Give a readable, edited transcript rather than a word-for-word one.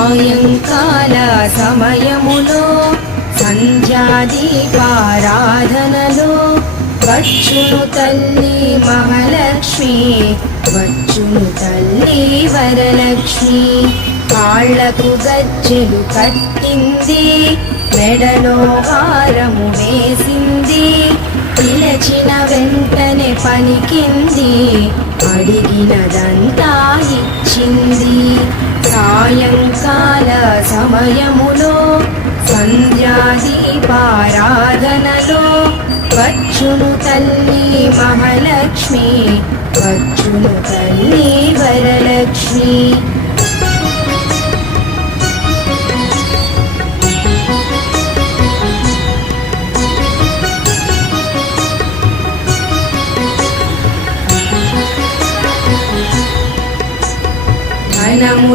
సాయంకాల సమయములో సంధ్యాదీపారాధనలో వచ్చును తల్లి మహాలక్ష్మి, వచ్చును తల్లి వరలక్ష్మి. కాళ్లకు గజ్జెలు కట్టింది, మెడలో హారము వేసింది, పిలచిన వెంటనే పలికింది, అడిగినదంతా ఇచ్చింది. సాయంకాల సమయములో సంధ్యాదీపారాధనలో వచ్చును తల్లి మహాలక్ష్మి, వచ్చును తల్లి వరలక్ష్మి.